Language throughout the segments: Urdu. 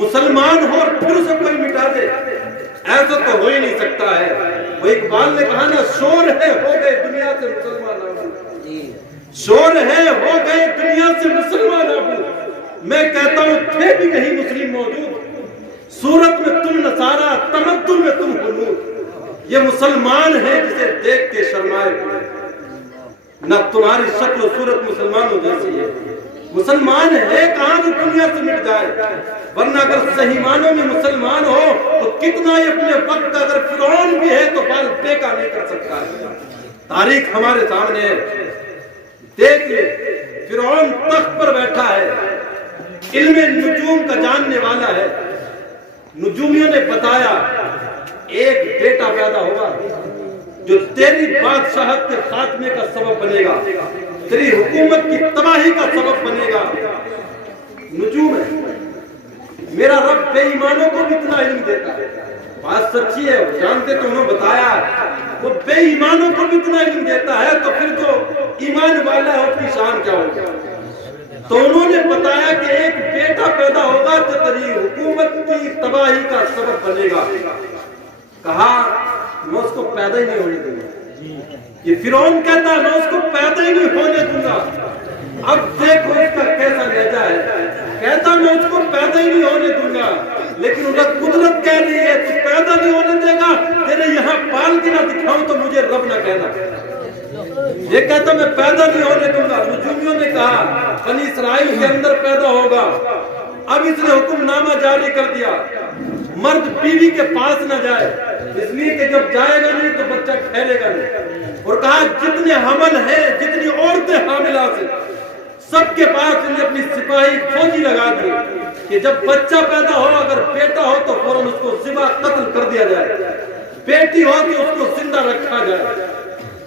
مسلمان ہو اور پھر اسے کوئی مٹا دے، ایسا تو ہو ہی نہیں سکتا ہے۔ وہ اقبال نے کہا نا، شور ہے ہو گئے دنیا سے مسلمان آبود، شور ہے ہو گئے دنیا سے مسلمان آبود۔ میں کہتا ہوں تھے بھی کہیں مسلم موجود، صورت میں تم نصارہ تمدن میں تم حنود۔ یہ مسلمان ہے جسے دیکھ کے شرمائے، نہ تمہاری شکل و صورت مسلمانوں جیسی ہے۔ مسلمان ہے کہاں جو دنیا سے مٹ جائے، ورنہ اگر صحیح معنوں میں مسلمان ہو تو کتنا ہی اپنے وقت اگر فرعون بھی ہے تو بال بیکا نہیں کر سکتا ہے۔ تاریخ ہمارے سامنے ہے، دیکھ لے فرعون تخت پر بیٹھا ہے، علم نجوم کا جاننے والا ہے، نجومیوں نے بتایا ایک بیٹا پیدا ہوگا جو تیری بادشاہت کے خاتمے کا سبب بنے گا، تیری حکومت کی تباہی کا سبب بنے گا۔ نجوم ہے، میرا رب بے ایمانوں کو بھی اتنا علم دیتا ہے، بات سچی ہے، جانتے تو انہوں بتایا، وہ بے ایمانوں کو بھی اتنا علم دیتا ہے، تو پھر جو ایمان والا ہے اس کی شان کیا ہوگا؟ تو انہوں نے بتایا کہ ایک بیٹا پیدا ہوگا جو تیری حکومت کی تباہی کا سبب بنے گا۔ کہا میں اس کو پیدا ہی نہیں ہونے دوں گا۔ یہ فرعون کہتا ہے میں اس کو پیدا ہی نہیں ہونے دوں گا۔ اب دیکھو اس کا کیسا لہجہ ہے، کہتا میں اس کو پیدا ہی نہیں ہونے دوں گا، لیکن ان کا قدرت کہہ رہی ہے تو پیدا نہیں ہونے دے گا، تیرے یہاں پال کے نہ دکھاؤں تو مجھے رب نہ کہنا۔ یہ کہتا میں پیدا نہیں ہونے دوں گا۔ نجومیوں نے کہا بنی اسرائیل کے اندر پیدا ہوگا۔ اب اس نے حکم نامہ جاری کر دیا، مرد بیوی کے پاس نہ جائے، اس لیے کہ جب جائے گا نہیں تو بچہ ٹھہرے گا نہیں، اور کہا جتنے حمل ہیں، جتنی عورتیں حاملات ہیں، سب کے پاس انہیں اپنی سپاہی فوجی لگا دی کہ جب بچہ پیدا ہو اگر بیٹا ہو تو فوراً اس کو ذبح قتل کر دیا جائے، بیٹی ہو تو اس کو زندہ رکھا جائے۔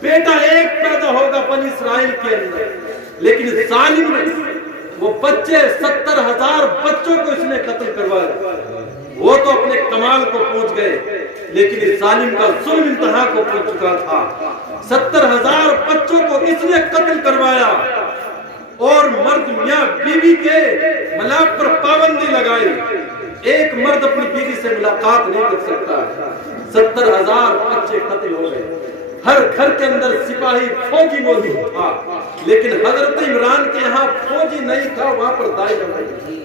بیٹا ایک پیدا ہوگا بنی اسرائیل کے اندر، لیکن ظالم نے وہ بچے 70,000 بچوں کو اس نے قتل کروایا۔ وہ تو اپنے کمال کو پہنچ گئے، لیکن اس ظالم کا ظلم انتہا کو پہنچ چکا تھا۔ 70,000 بچوں کو اس نے قتل کروایا، اور مرد میاں بیوی کے ملاپ پر پابندی لگائی، ایک مرد اپنی بیوی سے ملاقات نہیں کر سکتا۔ 70,000 بچے قتل ہو گئے، ہر گھر کے اندر سپاہی فوجی موجود تھا، لیکن حضرت عمران کے یہاں فوجی نہیں تھا، وہاں پر دائی جمائی،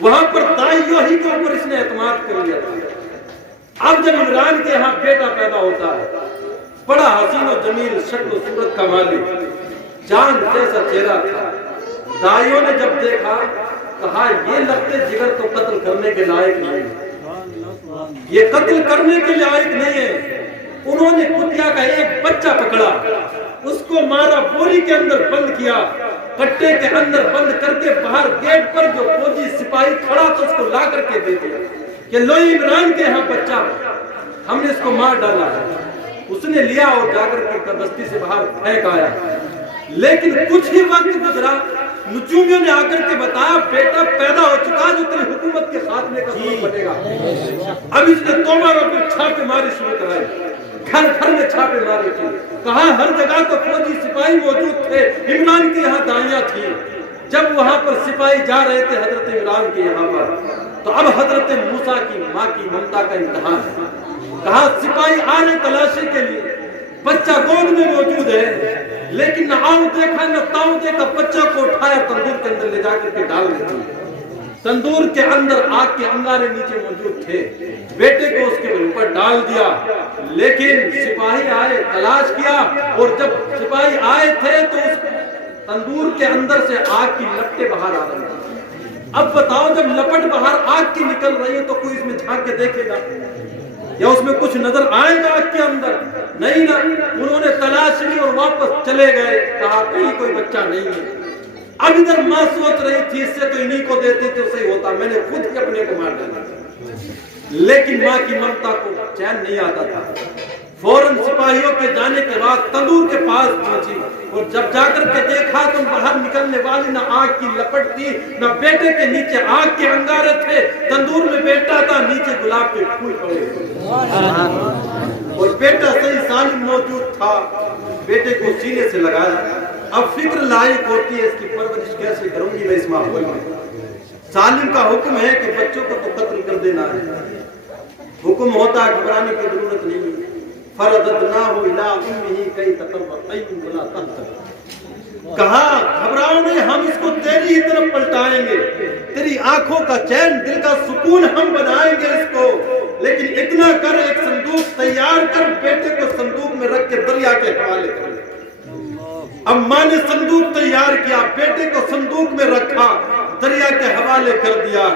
وہاں پر دائیوں ہی کے اوپر اس نے اعتماد کر لیا تھا۔ اب جب عمران کے یہاں بیٹا پیدا ہوتا ہے، بڑا حسین و جمیل شکل و صورت کا مالک، چاند جیسا چہرہ تھا، دائیوں نے جب دیکھا کہا یہ لگتے جگر تو قتل کرنے کے لائق نہیں، یہ قتل کرنے کے لائق نہیں ہے۔ انہوں نے کتیا کا ایک بچہ پکڑا، اس کو مارا، بوری کے اندر بند کیا، کٹے کے اندر بند کر کے باہر گیٹ پر جو فوجی سپاہی کھڑا تو اس کو لا کر کے دے دیا کہ لو عمران کے ہاں بچہ، ہم نے اس کو مار ڈالا ہے۔ اس نے لیا اور جا کر کے بستی سے باہر پھینک آیا، لیکن کچھ ہی وقت گزرا، نجومیوں نے آ کر کے بتایا بیٹا پیدا ہو چکا جو تیری حکومت کے خاتمے کا سبب بنے گا۔ اب اس نے توبہ اور پھر چھاپے ماری شروع کرائی، گھر گھر میں چھاپے مارے تھے، کہاں ہر جگہ تو فوجی سپاہی موجود تھے، عمران کی یہاں دائیاں تھیں، جب وہاں پر سپاہی جا رہے تھے حضرت عمران کے یہاں پر، تو اب حضرت موسیٰ کی ماں کی ممتا کا امتحان ہے۔ کہا سپاہی آ رہے تلاشی کے لیے، بچہ گود میں موجود ہے، لیکن نہ آؤ دیکھا نہ تاؤ دیکھا، بچہ کو اٹھایا تندور کے اندر لے جا کر کے ڈال دیتی۔ تندور کے اندر آگ کے انگارے نیچے موجود تھے، بیٹے کو اس کے اوپر ڈال دیا، لیکن سپاہی آئے، تلاش کیا، اور جب سپاہی آئے تھے تو اس تندور کے اندر سے آگ کی لپٹیں باہر آ رہی ہیں۔ اب بتاؤ جب لپٹ باہر آگ کی نکل رہی ہے تو کوئی اس میں جھانک کے دیکھے گا یا اس میں کچھ نظر آئے گا آگ کے اندر؟ نہیں نا، انہوں نے تلاش لی اور واپس چلے گئے، کہا کہیں کوئی بچہ نہیں ہے۔ اب ادھر ماں سوچ رہی تھی اس سے تو انہی کو دیتی تو صحیح ہوتا، میں نے خود ہی اپنے کو مار ڈالا، لیکن ماں کی ممتا کو چین نہیں آتا تھا۔ فوراً سپاہیوں کے جانے کے بعد تندور کے پاس پہنچی، اور جب جا کر کے دیکھا تو باہر نکلنے والی نہ آگ کی لپٹ تھی، نہ بیٹے کے نیچے آگ کے انگارے تھے، تندور میں بیٹا تھا، نیچے گلاب کے پھول پڑے اور بیٹا صحیح سالم موجود تھا۔ بیٹے کو سینے سے لگایا، اب فکر لائق ہوتی ہے اس کی پرورش کیسے کروں گی میں اس ماحول میں۔ ظالم کا حکم ہے کہ بچوں کو تو قتل کر دینا ہے، حکم ہوتا ہے گھبرانے کی ضرورت نہیں، فرددناہ الی امہ کی تقر عین ولا تحزن، کہا گھبراؤ نہیں، ہم اس کو تیری ہی طرف پلٹائیں گے، تیری آنکھوں کا چین، دل کا سکون ہم بنائیں گے اس کو، لیکن اتنا کر ایک صندوق تیار کر، بیٹے کو صندوق میں رکھ کے دریا کے حوالے کر دے۔ اب ماں نے صندوق تیار کیا، بیٹے کو صندوق میں رکھا، دریا کے حوالے کر دیا،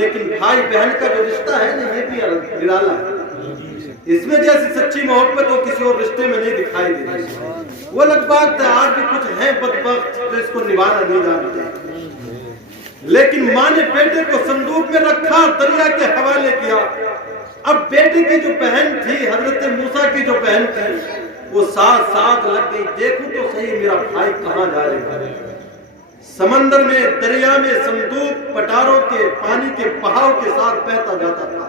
لیکن بھائی بہن کا جو رشتہ ہے نا یہ بھی نرالا ہے، اس میں جیسی سچی محبت وہ کسی اور رشتے میں نہیں دکھائی دیتی۔ وہ لگ بات ہے آج بھی کچھ ہیں بدبخت جو اس کو نبھانا نہیں جانتے، لیکن ماں نے بیٹے کو صندوق میں رکھا، دریا کے حوالے کیا۔ اب بیٹے کی جو بہن تھی، حضرت موسیٰ کی جو بہن تھی، وہ ساتھ ساتھ لگ گئی، دیکھو تو صحیح میرا بھائی کہاں جائے گا۔ سمندر میں، دریا میں صندوق پٹاروں کے پانی کے بہاؤ کے ساتھ بہتا جاتا تھا،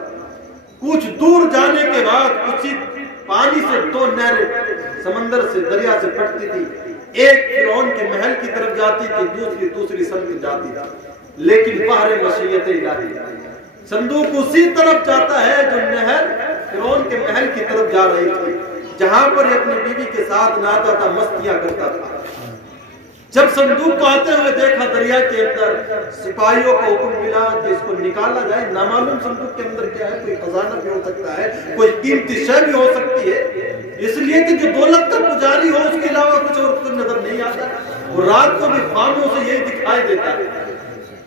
کچھ دور جانے کے بعد اسی پانی سے دو نہریں سمندر سے، دریا سے پھٹتی تھی، ایک فرعون کے محل کی طرف جاتی تھی، دوسری سمت جاتی تھی، لیکن بحر مشیت الہی، صندوق اسی طرف جاتا ہے جو نہر فرعون کے محل کی طرف جا رہی تھی، جہاں پر یہ اپنی بیوی کے ساتھ نہاتا تھا، مستیاں کرتا تھا۔ جب صندوق کو آتے ہوئے دیکھا دریا کے اندر، سپاہیوں کو حکم ملا کہ اس کو نکالا جائے، نامعلوم صندوق کے اندر کیا ہے، کوئی خزانہ بھی ہو سکتا ہے، کوئی قیمتی شے بھی ہو سکتی ہے، اس لیے کہ جو دولت کا پجاری ہو اس کے علاوہ کچھ اور کو نظر نہیں آتا، اور رات کو بھی خوابوں سے یہی دکھائی دیتا ہے۔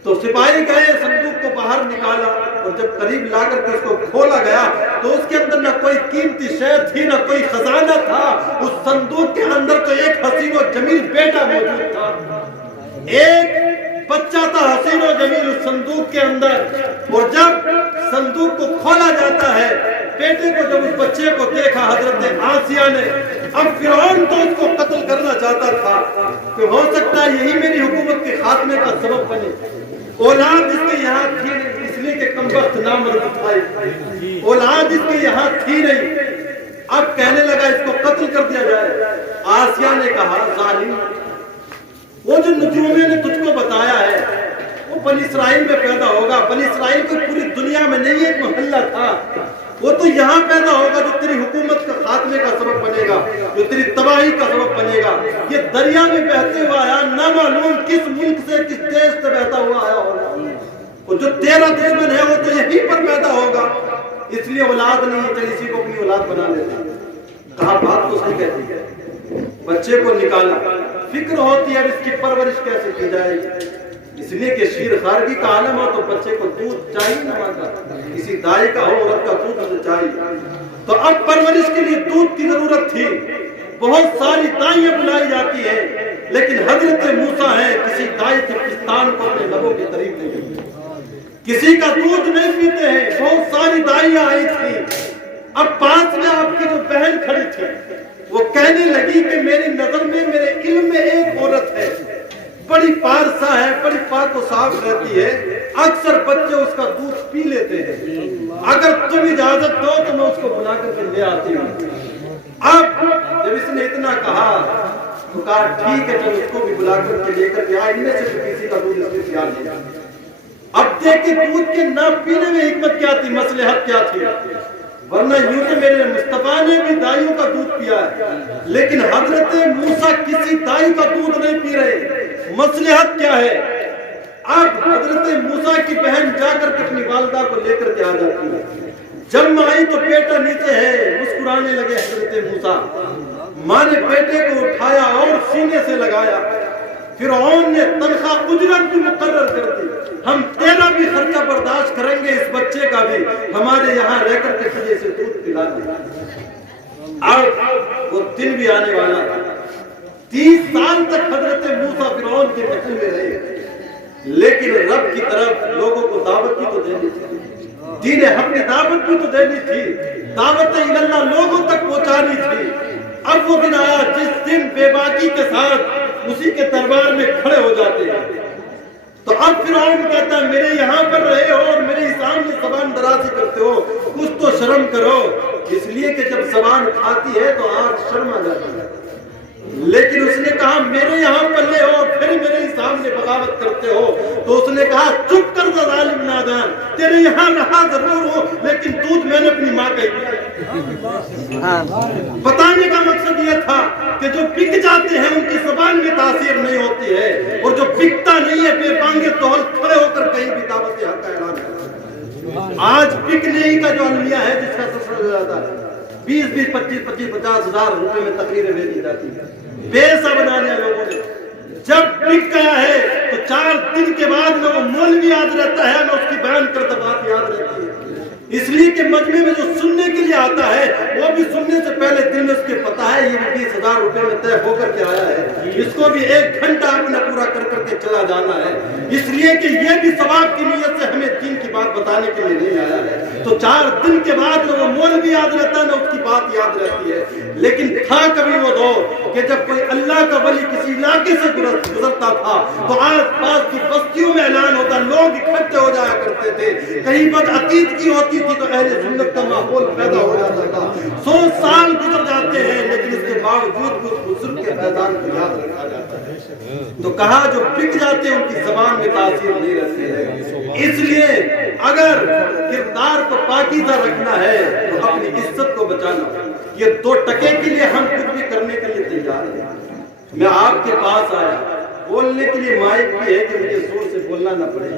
تو سپاہی گئے، صندوق کو باہر نکالا، اور جب قریب لا کر کے اس کو کھولا گیا تو اس کے اندر نہ کوئی قیمتی شے تھی، نہ کوئی خزانہ تھا، اس صندوق کے اندر تو ایک حسین و جمیل بیٹا موجود تھا، ایک بچہ تھا حسین و جمیل اس صندوق کے اندر۔ اور جب صندوق کو کھولا جاتا ہے، بیٹے کو جب اس بچے کو دیکھا حضرت آسیہ نے، اب فرعون تو اس کو قتل کرنا چاہتا تھا کہ ہو سکتا ہے یہی میری حکومت کے خاتمے کا سبب بنے، اولاد اس کے یہاں تھی نہیں، اس لیے کہ کمبخت نامرد تھا، اولاد اس کے یہاں تھی نہیں، اب کہنے لگا اس کو قتل کر دیا جائے۔ آسیہ نے کہا ظالم، وہ جو نجوم نے تجھ کو بتایا ہے وہ بنی اسرائیل میں پیدا ہوگا، بنی اسرائیل کو پوری دنیا میں نہیں، ایک محلہ تھا، وہ تو یہاں پیدا ہوگا جو تیری حکومت کا خاتمے کا سبب بنے گا، جو تیری تباہی کا سبب بنے گا۔ یہ دریا میں بہتے ہوا آیا، نہ معلوم کس ملک سے، کس دیش سے بہتا ہوا آیا ہوگا، اور جو تیرا دشمن ہے وہ تو یہیں پر پیدا ہوگا، اس لیے اولاد نہیں ہے، اسی کو اپنی اولاد بنا لیتے ہیں۔ کہا بات تو صحیح کہتی ہے، بچے کو نکالا، فکر ہوتی ہے اب اس کی پرورش کیسے کی جائے گی، اس لیے کہ شیر خارگی کا عالم ہو تو بچے کو دودھ چاہیے نہ مانگا، کسی دائی کا ہو عورت کا دودھ اسے چاہیے، تو اب پرورش کے لیے دودھ کی ضرورت تھی، بہت ساری دائیاں بلائی جاتی ہیں، لیکن حضرت موسیٰ ہیں کسی دائی کے پستان کو اپنے لبوں کے قریب نہیں کرتے، کسی کا دودھ نہیں پیتے ہیں، بہت ساری دائیاں آئی تھی۔ اب پاس میں آپ کی جو بہن کھڑی تھی وہ کہنے لگی کہ میری نظر میں، میرے علم میں ایک عورت ہے، بڑی پارسا ہے، بڑی پاک و صاف رہتی ہے، اکثر بچے اس کا دودھ پی لیتے ہیں، اگر تم اجازت دو تو میں اس کو بلا کر کے لے آتی ہوں۔ اب جب اس نے اتنا کہا تو کہا ٹھیک ہے، چلو اس کو بھی بلا کر کے لے کر کے آئے، ان میں سے کسی کا دودھ اس نے پیا لیا۔ اب دیکھیں دودھ کے نہ پینے میں حکمت کیا تھی، مصلحت کیا تھی، ورنہ یوں تو میرے مصطفیٰ نے بھی دائیوں کا دودھ پیا ہے، لیکن حضرت موسیٰ کسی دائی کا دودھ نہیں پی رہے، مصلحت کیا ہے؟ اب حضرت موسیٰ کی بہن جا کر کے اپنی والدہ کو لے کر کے آ جاتی ہے، جب آئی تو بیٹا نیچے ہے، مسکرانے لگے حضرت موسیٰ، ماں نے بیٹے کو اٹھایا اور سینے سے لگایا، فرعون نے تنخواہ اجرت بھی مقرر کر دی، ہم تیرا بھی خرچہ برداشت کریں گے، اس بچے کا بھی، ہمارے یہاں رہ کر کے تجھے سے دودھ پلا دے۔ اب وہ دن بھی آنے والا تھا، 30 سال تک حضرت موسیٰ فرعون کے محل میں رہے، لیکن رب کی طرف لوگوں کو دعوت بھی تو دینی تھی، دین حق کی دعوت بھی تو دینی تھی، دعوت اللہ لوگوں تک پہنچانی تھی۔ اب وہ دن آیا جس دن بے باکی کے ساتھ اسی کے دربار میں کھڑے ہو جاتے ہیں، تو اب فرعون کہتا ہے میرے یہاں پر رہے ہو اور میرے سامنے زبان درازی کرتے ہو، کچھ تو شرم کرو، اس لیے کہ جب زبان کھاتی ہے تو آنکھ شرم آ جاتی ہے، لیکن اس نے کہا میرے یہاں پلے ہو اور پھر میرے ہی سامنے بغاوت کرتے ہو. تو اس نے کہا چپ کر ظالم نادان, تیرے یہاں رہا ضرور ہو لیکن دودھ میں نے اپنی ماں کا ہی پیا. بتانے کا مقصد یہ تھا کہ جو بک جاتے ہیں ان کی زبان میں تاثیر نہیں ہوتی ہے, اور جو بکتا نہیں ہے بے بانگے توہل کھڑے ہو کر کہیں بھی دعوت حق کا اعلان کرتا ہے. آج بکنے ہی کا جو المیہ ہے جس کا سلسلہ جاتا ہے 20-20, 25-25, 50 ہزار روپے میں تقریریں بھیجی جاتی ہیں. پیسہ بنانے لوگوں نے جب بک گیا ہے تو 4 دن کے بعد نہ وہ مولوی یاد رہتا ہے نہ اس کی بیان کردہ بات یاد رہتی ہے. اس لیے کہ مجمع میں جو سننے کے لیے آتا ہے وہ بھی سننے سے پہلے دل میں اس کے پتا ہے یہ بھی 20,000 روپے میں طے ہو کر کے آیا ہے, اس کو بھی 1 گھنٹہ اپنا پورا کر کر کے چلا جانا ہے. اس لیے کہ یہ بھی ثواب کی نیت سے ہمیں دین کی بات بتانے کے لیے نہیں آیا ہے. تو 4 دن کے بعد نہ وہ مولوی یاد رہتا ہے نہ اس کی بات یاد رہتی ہے. لیکن تھا کبھی وہ دور کہ جب کوئی اللہ کا ولی کسی علاقے سے گزرتا تھا تو آس پاس کی بستیوں میں اعلان ہوتا, لوگ اکٹھے ہو جایا کرتے تھے. کہیں بد عقیدگی ہوتی تھی تو اہل سنت کا ماحول پیدا ہو جاتا تھا. 100 سال گزر جاتے ہیں لیکن اس کے باوجود بھی اس بزرگ کے فیضان کو یاد رکھا جاتا ہے. تو کہا جو بک جاتے ہیں ان کی زبان میں تاثیر نہیں رہتی ہے. اس لیے اگر کردار کو پاکیزہ رکھنا ہے تو اپنی عزت کو بچانا. یہ 2 ٹکے کے لیے ہم کچھ بھی کرنے کے لیے تیار ہیں. میں آپ کے پاس آیا, بولنے کے لیے مائک بھی ہے کہ مجھے زور سے بولنا نہ پڑے.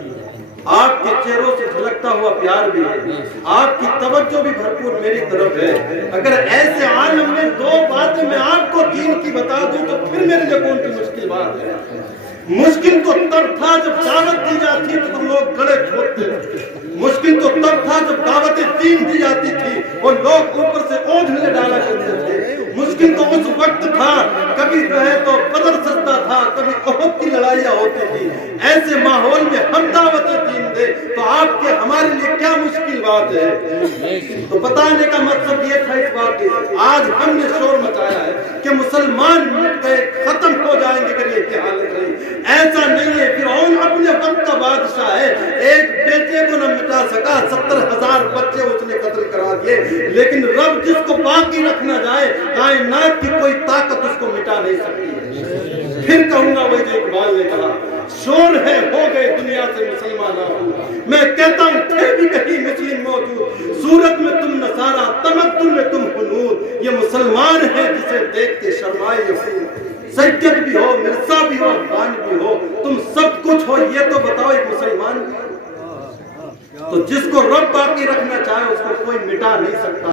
آپ کے چہروں سے جھلکتا ہوا پیار بھی ہے, آپ کی توجہ بھی بھرپور میری طرف ہے. اگر ایسے عالم میں 2 باتیں میں آپ کو دین کی بتا دوں تو پھر میرے لیے کون سی مشکل بات ہے. مشکل تو تب تھا جب دعوت دی جاتی تو لوگ گڑے کھودتے. مشکل تو تب تھا جب دعوت دین دی جاتی تھی اور لوگ اوپر سے اوجھلے ڈالا کرتے تھے. مشکل تو اس وقت تھا کبھی جو ہے تو بدر سجدہ تھا, کبھی احد کی لڑائیاں ہوتی تھی. ایسے ماحول میں ہم دعوت دین دے تو آپ کے ہمارے لیے کیا مشکل بات ہے. تو بتانے کا مقصد یہ تھا اس بات کی, آج ہم نے شور مچایا ہے کہ مسلمان ختم ہو جائیں گے اگر یہ حالت رہی. ایسا نہیں ہے. فرعون اپنے وقت کا بادشاہ ہے, ایک بیٹے کو نہ مٹا سکا, 70,000 بچے اس نے قتل کرا دیے. لیکن رب جس کو باقی رکھنا جائے کائنات کی کوئی طاقت اس کو مٹا نہیں سکتی ہے. پھر کہوں گا وہی جو اقبال نے کہا, شور ہے ہو گئے دنیا سے مسلمان. میں کہتا ہوں تھے بھی کہیں مسلم موجود, صورت میں تم نصارہ تمدن میں تم ہنود. یہ مسلمان ہے جسے دیکھ کے شرمائے یقین, سجد بھی ہو مرزا بھی ہو خان بھی ہو, تم سب کچھ ہو یہ تو بتاؤ ایک مسلمان بھی. تو جس کو رب باقی رکھنا چاہے اس کو کوئی مٹا نہیں سکتا.